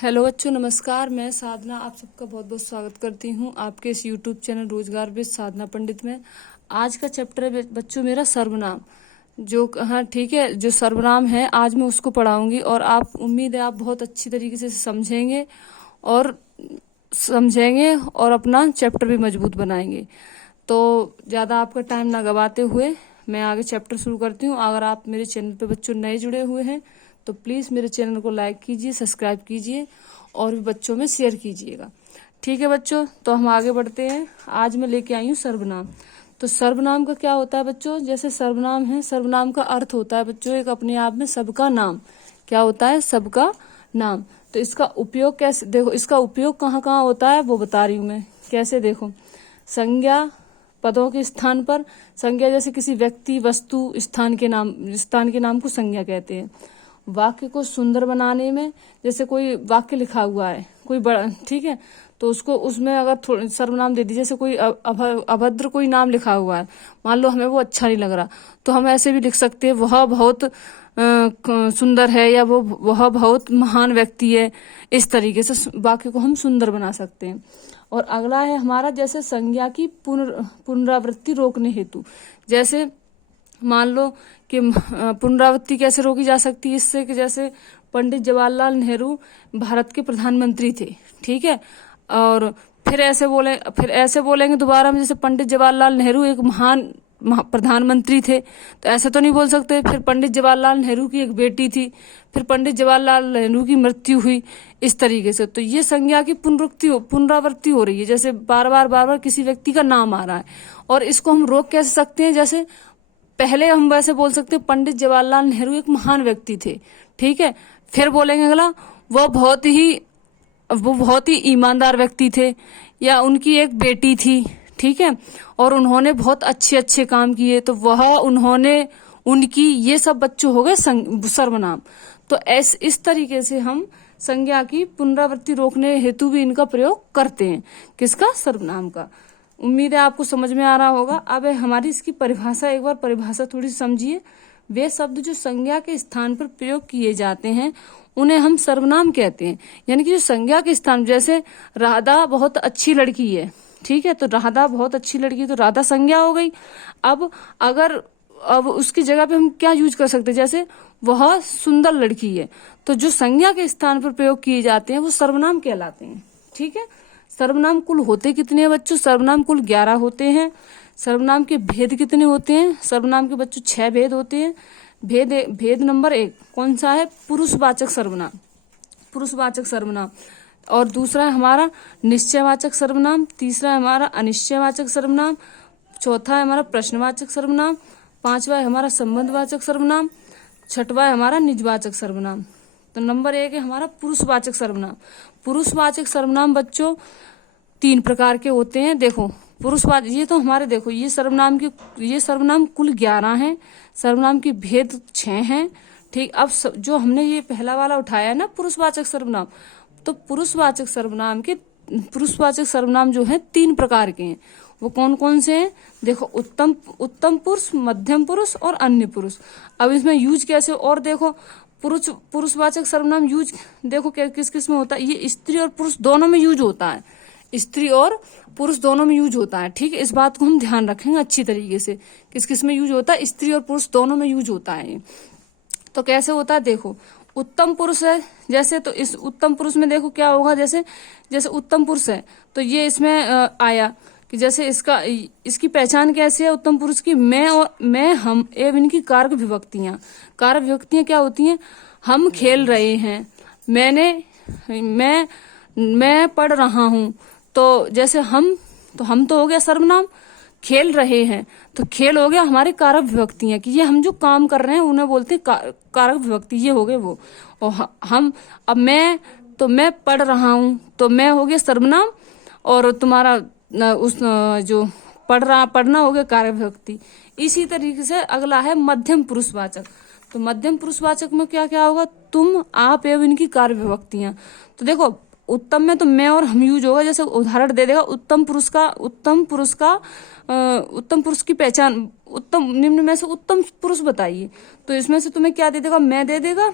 Hello बच्चों, नमस्कार। मैं साधना आप सबका बहुत बहुत स्वागत करती हूँ आपके इस यूट्यूब चैनल रोजगार विद साधना पंडित में। आज का चैप्टर है बच्चों मेरा सर्वनाम। जो हाँ ठीक है, जो सर्वनाम है आज मैं उसको पढ़ाऊंगी और आप उम्मीद है आप बहुत अच्छी तरीके से और अपना चैप्टर भी मजबूत बनाएंगे। तो ज़्यादा आपका टाइम ना गवाते हुए मैं आगे चैप्टर शुरू करती हूँ। अगर आप मेरे चैनल पे बच्चों नए जुड़े हुए हैं तो प्लीज़ मेरे चैनल को लाइक कीजिए, सब्सक्राइब कीजिए और भी बच्चों में शेयर कीजिएगा। ठीक है बच्चों, तो हम आगे बढ़ते हैं। आज मैं लेके आई हूँ सर्वनाम। तो सर्वनाम का क्या होता है बच्चों? जैसे सर्वनाम है, सर्वनाम का अर्थ होता है बच्चों एक अपने आप में सबका नाम। क्या होता है? सबका नाम। तो इसका उपयोग कैसे, देखो इसका उपयोग कहाँ कहाँ होता है वो बता रही हूँ मैं। कैसे? देखो, संज्ञा पदों के स्थान पर। संज्ञा जैसे किसी व्यक्ति, वस्तु, स्थान के नाम को संज्ञा कहते हैं। वाक्य को सुंदर बनाने में, जैसे कोई वाक्य लिखा हुआ है कोई बड़ा, ठीक है, तो उसको उसमें अगर सर्वनाम दे दीजिए। जैसे कोई अभद्र कोई नाम लिखा हुआ है, मान लो हमें वो अच्छा नहीं लग रहा, तो हम ऐसे भी लिख सकते हैं वह बहुत सुंदर है या वह बहुत महान व्यक्ति है। इस तरीके से वाक्य को हम सुंदर बना सकते हैं। और अगला है हमारा जैसे संज्ञा की पुनरावृत्ति रोकने हेतु। जैसे मान लो कि पुनरावृत्ति कैसे रोकी जा सकती है इससे, कि जैसे पंडित जवाहरलाल नेहरू भारत के प्रधानमंत्री थे, ठीक है, और फिर ऐसे बोलेंगे दोबारा में, जैसे पंडित जवाहरलाल नेहरू एक महान प्रधानमंत्री थे, तो ऐसे तो नहीं बोल सकते। फिर पंडित जवाहरलाल नेहरू की एक बेटी थी, फिर पंडित जवाहरलाल नेहरू की मृत्यु हुई, इस तरीके से। तो ये संज्ञा की पुनरावृत्ति हो रही है, जैसे बार बार किसी व्यक्ति का नाम आ रहा है। और इसको हम रोक कैसे सकते हैं? जैसे पहले हम वैसे बोल सकते हैं पंडित जवाहरलाल नेहरू एक महान व्यक्ति थे, ठीक है, फिर बोलेंगे अगला वो बहुत ही ईमानदार व्यक्ति थे, या उनकी एक बेटी थी, ठीक है, और उन्होंने बहुत अच्छे अच्छे काम किए, तो उनकी, ये सब बच्चों हो गए सर्वनाम। तो इस तरीके से हम संज्ञा की पुनरावृत्ति रोकने हेतु भी इनका प्रयोग करते हैं। किसका? सर्वनाम का। उम्मीद है आपको समझ में आ रहा होगा। अब हमारी इसकी परिभाषा, एक बार परिभाषा थोड़ी समझिए। वे शब्द जो संज्ञा के स्थान पर प्रयोग किए जाते हैं उन्हें हम सर्वनाम कहते हैं। यानी कि जो संज्ञा के स्थान, जैसे राधा बहुत अच्छी लड़की है, ठीक है, तो राधा बहुत अच्छी लड़की, तो राधा संज्ञा हो गई। अब उसकी जगह पे हम क्या यूज कर सकते हैं? जैसे वह सुंदर लड़की है, तो जो संज्ञा के स्थान पर प्रयोग किए जाते हैं वो सर्वनाम कहलाते हैं, ठीक है। सर्वनाम कुल होते कितने हैं बच्चों? सर्वनाम कुल 11 होते हैं। सर्वनाम के भेद कितने होते हैं? सर्वनाम के बच्चों 6 भेद होते हैं। भेद नंबर 1 कौन सा है? पुरुषवाचक सर्वनाम, पुरुषवाचक सर्वनाम। और दूसरा है हमारा निश्चयवाचक सर्वनाम। तीसरा है हमारा अनिश्चयवाचक सर्वनाम। चौथा है हमारा प्रश्नवाचक सर्वनाम। पांचवा है हमारा संबंधवाचक सर्वनाम। छठवा है हमारा निजवाचक सर्वनाम। तो नंबर 1 है हमारा पुरुषवाचक सर्वनाम। पुरुषवाचक सर्वनाम बच्चों 3 प्रकार के होते हैं। देखो पुरुषवाचक, ये तो हमारे, देखो ये सर्वनाम कुल 11 हैं। सर्वनाम की भेद 6 हैं, ठीक। अब जो हमने ये पहला वाला उठाया है ना पुरुषवाचक सर्वनाम, तो पुरुषवाचक सर्वनाम जो है 3 प्रकार के हैं। वो कौन कौन से हैं? देखो उत्तम पुरुष, मध्यम पुरुष और अन्य पुरुष। अब इसमें यूज कैसे? और देखो पुरुषवाचक सर्वनाम यूज देखो किस किस में होता है। ये स्त्री और पुरुष दोनों में यूज होता है, स्त्री और पुरुष दोनों में यूज होता है, ठीक है। इस बात को हम ध्यान रखेंगे अच्छी तरीके से, किस किस में यूज होता है। स्त्री और पुरुष दोनों में यूज होता है। तो कैसे होता है? देखो उत्तम पुरुष है जैसे, तो इस उत्तम पुरुष में देखो क्या होगा। जैसे उत्तम पुरुष है तो ये इसमें आया कि जैसे इसकी पहचान कैसे है उत्तम पुरुष की? मैं, हम एवं इनकी कारक विभक्तियां क्या होती हैं? हम खेल रहे हैं, मैं पढ़ रहा हूं। तो जैसे हम तो हो गया सर्वनाम, खेल रहे हैं तो खेल हो गया हमारे कारक विभक्तियां, कि ये हम जो काम कर रहे हैं उन्हें बोलते हैं कारक विभक्ति, ये हो गए वो। और अब मैं पढ़ रहा हूं, तो मैं हो गया सर्वनाम, और तुम्हारा जो पढ़ना हो गया कारक विभक्ति। इसी तरीके से अगला है मध्यम पुरुषवाचक। तो मध्यम पुरुषवाचक में क्या क्या होगा? तुम, आप एवं इनकी कारक विभक्तियां। तो देखो उत्तम में तो मैं और हम यूज होगा। जैसे उदाहरण दे देगा उत्तम पुरुष की पहचान, निम्न में से उत्तम पुरुष बताइए, तो इसमें से तुम्हें क्या दे देगा? मैं दे देगा,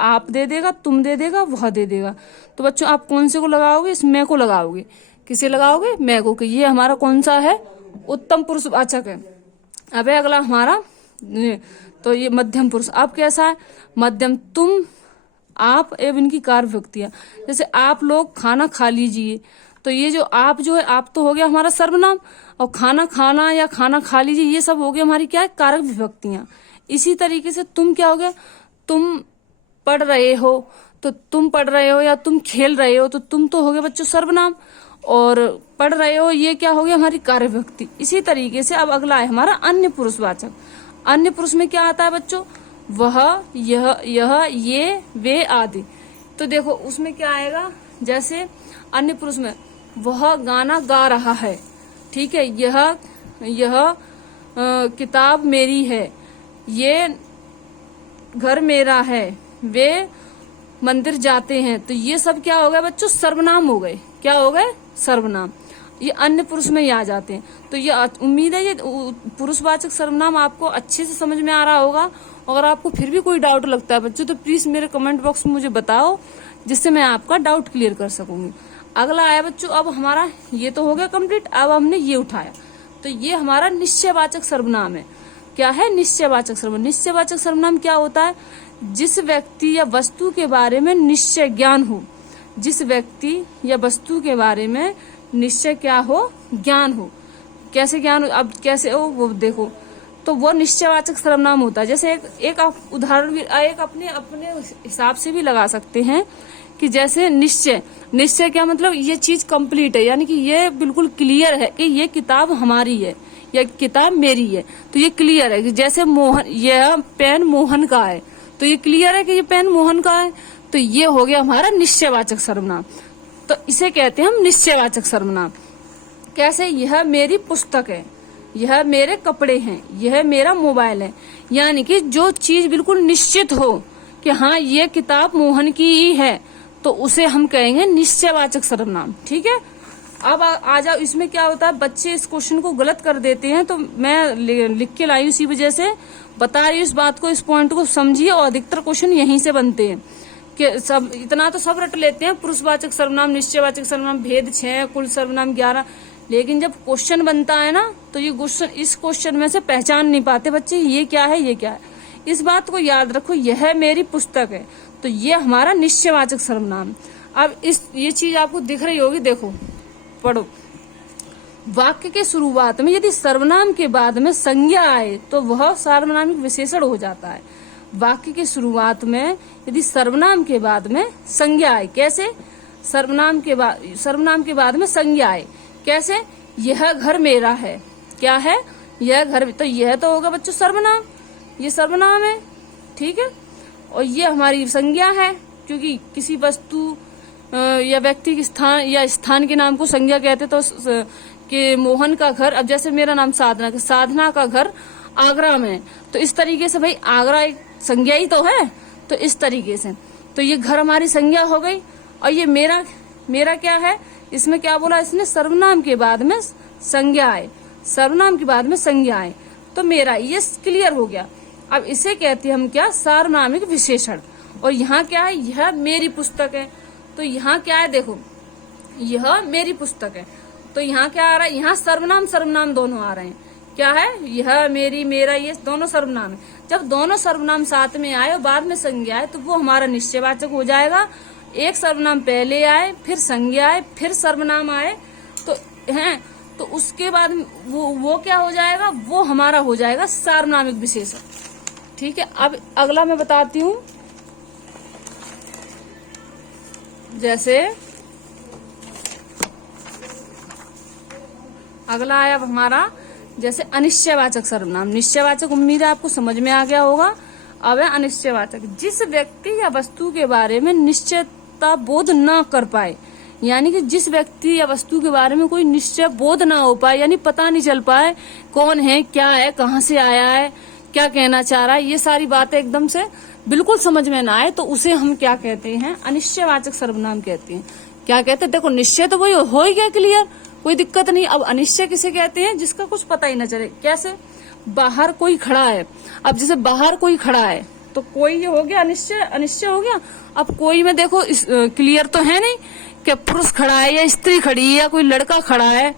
आप दे देगा, तुम दे देगा, वह दे देगा। तो बच्चों आप कौन से को लगाओगे? इस मैं को लगाओगे। किसे लगाओगे? मैं को। कि ये हमारा कौन सा है? उत्तम पुरुषवाचक है। अब है अगला हमारा, तो ये मध्यम पुरुष। अब कैसा है? मध्यम, तुम, आप एवं इनकी कार्य विभक्तियां। जैसे आप लोग खाना खा लीजिए, तो ये जो आप जो है, आप तो हो गया हमारा सर्वनाम, और खाना खाना या खाना खा लीजिए ये सब हो गया हमारी क्या है? कारक विभक्तियां। इसी तरीके से तुम क्या हो गया? तुम पढ़ रहे हो, तो तुम पढ़ रहे हो, या तुम खेल रहे हो, तो तुम तो हो गया बच्चों सर्वनाम, और पढ़ रहे हो ये क्या हो गया? हमारी कार्य विभक्ति। इसी तरीके से अब अगला है हमारा अन्य पुरुषवाचक। अन्य पुरुष में क्या आता है बच्चों? वह, यह, ये, वे आदि। तो देखो उसमें क्या आएगा? जैसे अन्य पुरुष में वह गाना गा रहा है, ठीक है, यह किताब मेरी है, ये घर मेरा है, वे मंदिर जाते हैं। तो ये सब क्या हो गए बच्चों? सर्वनाम हो गए। क्या हो गए? सर्वनाम। ये अन्य पुरुष में ही आ जाते हैं। तो ये उम्मीद है ये पुरुषवाचक सर्वनाम आपको अच्छे से समझ में आ रहा होगा। अगर आपको फिर भी कोई डाउट लगता है बच्चों, तो प्लीज मेरे कमेंट बॉक्स में मुझे बताओ, जिससे मैं आपका डाउट क्लियर कर सकूंगी। अगला आया बच्चों, अब हमारा ये तो हो गया कंप्लीट। अब हमने ये उठाया, तो ये हमारा निश्चयवाचक सर्वनाम है। क्या है? निश्चयवाचक सर्वनाम। निश्चयवाचक सर्वनाम क्या होता है? जिस व्यक्ति या वस्तु के बारे में निश्चय ज्ञान हो। जिस व्यक्ति या वस्तु के बारे में निश्चय क्या हो? ज्ञान हो। कैसे ज्ञान हो? अब कैसे हो वो देखो, तो वो निश्चयवाचक सर्वनाम होता है। जैसे एक आप उदाहरण भी एक अपने हिसाब से भी लगा सकते हैं, कि जैसे निश्चय। निश्चय क्या मतलब? ये चीज कंप्लीट है, यानी कि ये बिल्कुल क्लियर है कि ये किताब हमारी है या किताब मेरी है। तो ये क्लियर है कि जैसे मोहन, यह पेन मोहन का है, तो ये क्लियर है कि ये पेन मोहन का है। तो ये हो गया हमारा निश्चयवाचक सर्वनाम। तो इसे कहते हैं हम निश्चयवाचक सर्वनाम। कैसे? यह मेरी पुस्तक है, यह मेरे कपड़े हैं, यह मेरा मोबाइल है। यानी कि जो चीज बिल्कुल निश्चित हो कि हाँ ये किताब मोहन की ही है, तो उसे हम कहेंगे निश्चयवाचक सर्वनाम। ठीक है। अब आ जाओ, इसमें क्या होता है, बच्चे इस क्वेश्चन को गलत कर देते हैं, तो मैं लिख के लाई उसी वजह से बता रही हूँ इस बात को, इस पॉइंट को समझिए। और अधिकतर क्वेश्चन यहीं से बनते हैं कि सब इतना तो सब रट लेते हैं, पुरुषवाचक सर्वनाम, निश्चयवाचक सर्वनाम, भेद 6, कुल सर्वनाम 11, लेकिन जब क्वेश्चन बनता है ना, तो ये क्वेश्चन, इस क्वेश्चन में से पहचान नहीं पाते बच्चे, ये क्या है ये क्या है। इस बात को याद रखो, यह मेरी पुस्तक है, तो ये हमारा निश्चयवाचक सर्वनाम। अब ये चीज आपको दिख रही होगी, देखो पढ़ो। वाक्य के शुरुआत में यदि सर्वनाम के बाद में संज्ञा आए तो वह सार्वनामिक विशेषण हो जाता है। वाक्य के शुरुआत में यदि सर्वनाम के बाद में संज्ञा आए, कैसे? सर्वनाम के बाद में संज्ञा आए, कैसे? यह घर मेरा है, क्या है? यह घर, तो यह तो होगा बच्चों सर्वनाम, ये सर्वनाम है, ठीक है। और ये हमारी संज्ञा है, क्योंकि किसी वस्तु या व्यक्ति के स्थान या स्थान के नाम को संज्ञा कहते, तो कि मोहन का घर, अब जैसे मेरा नाम साधना, साधना का घर आगरा में, तो इस तरीके से भाई आगरा एक संज्ञा ही तो है, तो इस तरीके से तो ये घर हमारी संज्ञा हो गई। और ये मेरा क्या है, इसमें क्या बोला इसने, सर्वनाम के बाद में संज्ञा आए, सर्वनाम के बाद में संज्ञा आए, तो मेरा, ये क्लियर हो गया। अब इसे कहते हैं हम क्या, सार्वनामिक विशेषण। और यहाँ क्या है, यह मेरी पुस्तक है, तो यहाँ क्या है, देखो यह मेरी पुस्तक है, तो यहाँ क्या आ रहा है, यहाँ सर्वनाम दोनों आ रहे हैं। क्या है, यह, मेरी, मेरा, ये दोनों सर्वनाम है। जब दोनों सर्वनाम साथ में आए और बाद में संज्ञा आए, तो वो हमारा निश्चयवाचक हो जाएगा। एक सर्वनाम पहले आए, फिर संज्ञा आए, फिर सर्वनाम आए, तो है, तो उसके बाद वो क्या हो जाएगा, वो हमारा हो जाएगा सार्वनामिक विशेषण। ठीक है। अब अगला मैं बताती हूँ, जैसे अगला आया हमारा जैसे अनिश्चयवाचक सर्वनाम। निश्चयवाचक उम्मीद है आपको समझ में आ गया होगा। अब है अनिश्चयवाचक, जिस व्यक्ति या वस्तु के बारे में निश्चयता बोध न कर पाए, यानी कि जिस व्यक्ति या वस्तु के बारे में कोई निश्चय बोध ना हो पाए, यानी पता नहीं चल पाए कौन है, क्या है, कहाँ से आया है, क्या कहना चाह रहा है, ये सारी बातें एकदम से बिल्कुल समझ में ना आए, तो उसे हम क्या कहते हैं, अनिश्चयवाचक सर्वनाम कहते हैं। क्या कहते हैं, देखो निश्चय तो वही हो ही गया क्लियर, कोई दिक्कत नहीं। अब अनिश्चय किसे कहते हैं, जिसका कुछ पता ही न चले। कैसे, बाहर कोई खड़ा है, अब जैसे बाहर कोई खड़ा है, तो कोई ये हो गया अनिश्चय, अनिश्चय हो गया। अब कोई में देखो क्लियर तो है नहीं कि पुरुष खड़ा है या स्त्री खड़ी है या कोई लड़का खड़ा है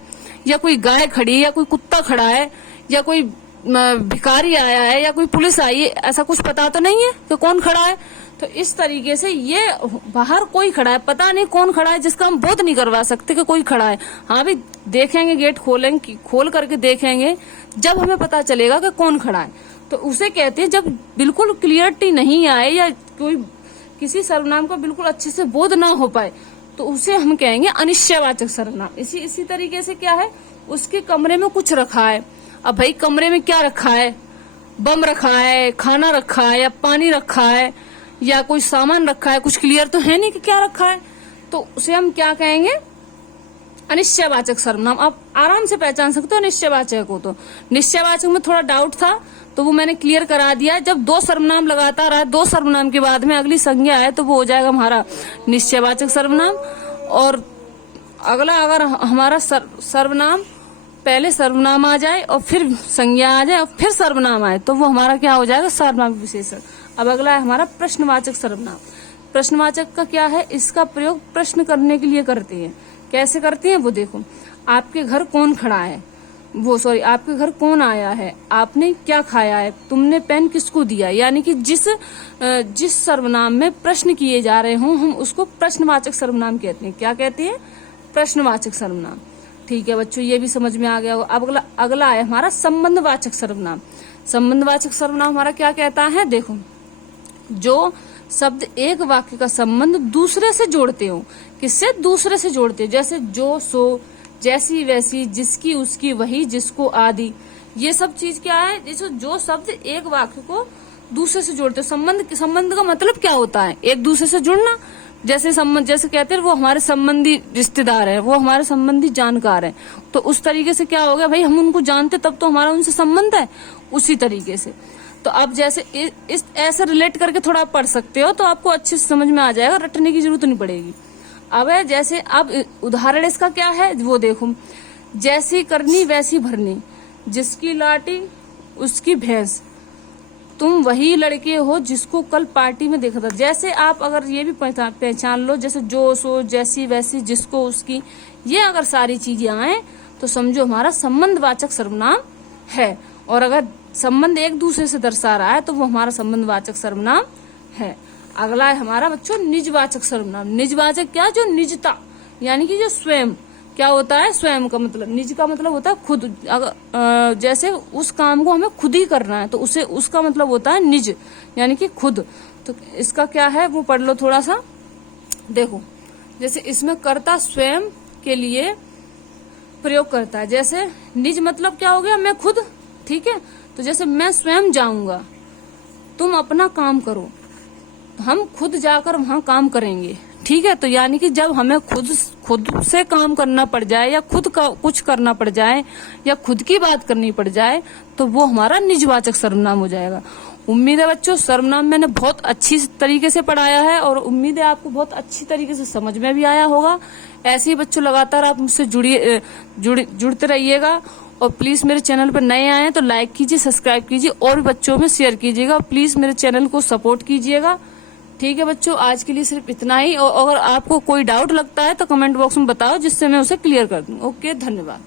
या कोई गाय खड़ी है या कोई कुत्ता खड़ा है या कोई भिखारी आया है या कोई पुलिस आई है, ऐसा कुछ पता तो नहीं है कि कौन खड़ा है। तो इस तरीके से ये बाहर कोई खड़ा है, पता नहीं कौन खड़ा है, जिसका हम बोध नहीं करवा सकते कि कोई खड़ा है। हाँ भी देखेंगे, गेट खोलेंगे, खोल करके देखेंगे, जब हमें पता चलेगा कि कौन खड़ा है। तो उसे कहते हैं जब बिल्कुल क्लियरिटी नहीं आए या कोई किसी सर्वनाम का बिल्कुल अच्छे से बोध ना हो पाए, तो उसे हम कहेंगे अनिश्चयवाचक सर्वनाम। इसी तरीके से क्या है, उसके कमरे में कुछ रखा है। अब भाई कमरे में क्या रखा है, बम रखा है, खाना रखा है या पानी रखा है या कोई सामान रखा है, कुछ क्लियर तो है नहीं कि क्या रखा है, तो उसे हम क्या कहेंगे, अनिश्चयवाचक सर्वनाम। आप आराम से पहचान सकते हो निश्चयवाचक को। तो निश्चयवाचक में थोड़ा डाउट था तो वो मैंने क्लियर करा दिया। जब दो सर्वनाम लगातार आए, दो सर्वनाम के बाद में अगली संज्ञा है, तो वो हो जाएगा हमारा निश्चयवाचक सर्वनाम। और अगला अगर हमारा सर्वनाम पहले सर्वनाम आ जाए और फिर संज्ञा आ जाए और फिर सर्वनाम आए, तो वो हमारा क्या हो जाएगा, सर्वनाम विशेषण। अब अगला है हमारा प्रश्नवाचक सर्वनाम। प्रश्नवाचक का क्या है, इसका प्रयोग प्रश्न करने के लिए करते हैं। कैसे करते हैं वो देखो, आपके घर कौन खड़ा है, आपके घर कौन आया है, आपने क्या खाया है, तुमने पेन किसको दिया। यानी कि जिस सर्वनाम में प्रश्न किए जा रहे हों, हम उसको प्रश्नवाचक सर्वनाम कहते हैं। क्या कहते हैं, प्रश्नवाचक सर्वनाम। ठीक है बच्चों, ये भी समझ में आ गया होगा। अब अगला है हमारा संबंधवाचक सर्वनाम। संबंधवाचक सर्वनाम हमारा क्या कहता है, देखो, जो शब्द एक वाक्य का संबंध दूसरे से जोड़ते हो। किससे, दूसरे से जोड़ते हो। जैसे जो, सो, जैसी, वैसी, जिसकी, उसकी, वही, जिसको, आदि। ये सब चीज क्या है, जैसे जो शब्द एक वाक्य को दूसरे से जोड़ते हो। संबंध का मतलब क्या होता है, एक दूसरे से जुड़ना। जैसे कहते हैं वो हमारे संबंधी रिश्तेदार है, वो हमारे संबंधी जानकार है, तो उस तरीके से क्या हो गया भाई, हम उनको जानते तब तो हमारा उनसे संबंध है। उसी तरीके से तो अब जैसे इस ऐसे रिलेट करके थोड़ा पढ़ सकते हो तो आपको अच्छे से समझ में आ जाएगा, रटने की जरूरत नहीं पड़ेगी। अब है जैसे, अब उदाहरण इसका क्या है वो देखो, जैसी करनी वैसी भरनी, जिसकी लाठी उसकी भैंस, तुम वही लड़के हो जिसको कल पार्टी में देखा था। जैसे आप अगर ये भी पहचान लो, जैसे जो, सो, जैसी, वैसी, जिसको, उसकी, ये अगर सारी चीजें आए तो समझो हमारा संबंधवाचक सर्वनाम है। और अगर संबंध एक दूसरे से दर्शा रहा है तो वो हमारा संबंधवाचक सर्वनाम है। अगला है हमारा बच्चों निजवाचक सर्वनाम। निजवाचक क्या, जो निजता, यानी कि जो स्वयं, क्या होता है, स्वयं का मतलब, निज का मतलब होता है खुद। अगर जैसे उस काम को हमें खुद ही करना है तो उसे, उसका मतलब होता है निज, यानी कि खुद। तो इसका क्या है वो पढ़ लो थोड़ा सा। देखो जैसे इसमें कर्ता स्वयं के लिए प्रयोग करता है। जैसे निज मतलब क्या हो गया, मैं खुद, ठीक है। तो जैसे मैं स्वयं जाऊंगा, तुम अपना काम करो, हम खुद जाकर वहां काम करेंगे, ठीक है। तो यानी कि जब हमें खुद से काम करना पड़ जाए या खुद का कुछ करना पड़ जाए या खुद की बात करनी पड़ जाए तो वो हमारा निजवाचक सर्वनाम हो जाएगा। उम्मीद है बच्चों सर्वनाम मैंने बहुत अच्छी तरीके से पढ़ाया है और उम्मीद है आपको बहुत अच्छी तरीके से समझ में भी आया होगा। ऐसे ही बच्चों लगातार आप मुझसे जुड़ते रहिएगा और प्लीज मेरे चैनल पर नए आए हैं तो लाइक कीजिए, सब्सक्राइब कीजिए और भी बच्चों में शेयर कीजिएगा। प्लीज मेरे चैनल को सपोर्ट कीजिएगा। ठीक है बच्चों, आज के लिए सिर्फ इतना ही। और अगर आपको कोई डाउट लगता है तो कमेंट बॉक्स में बताओ, जिससे मैं उसे क्लियर कर दूं। ओके, धन्यवाद।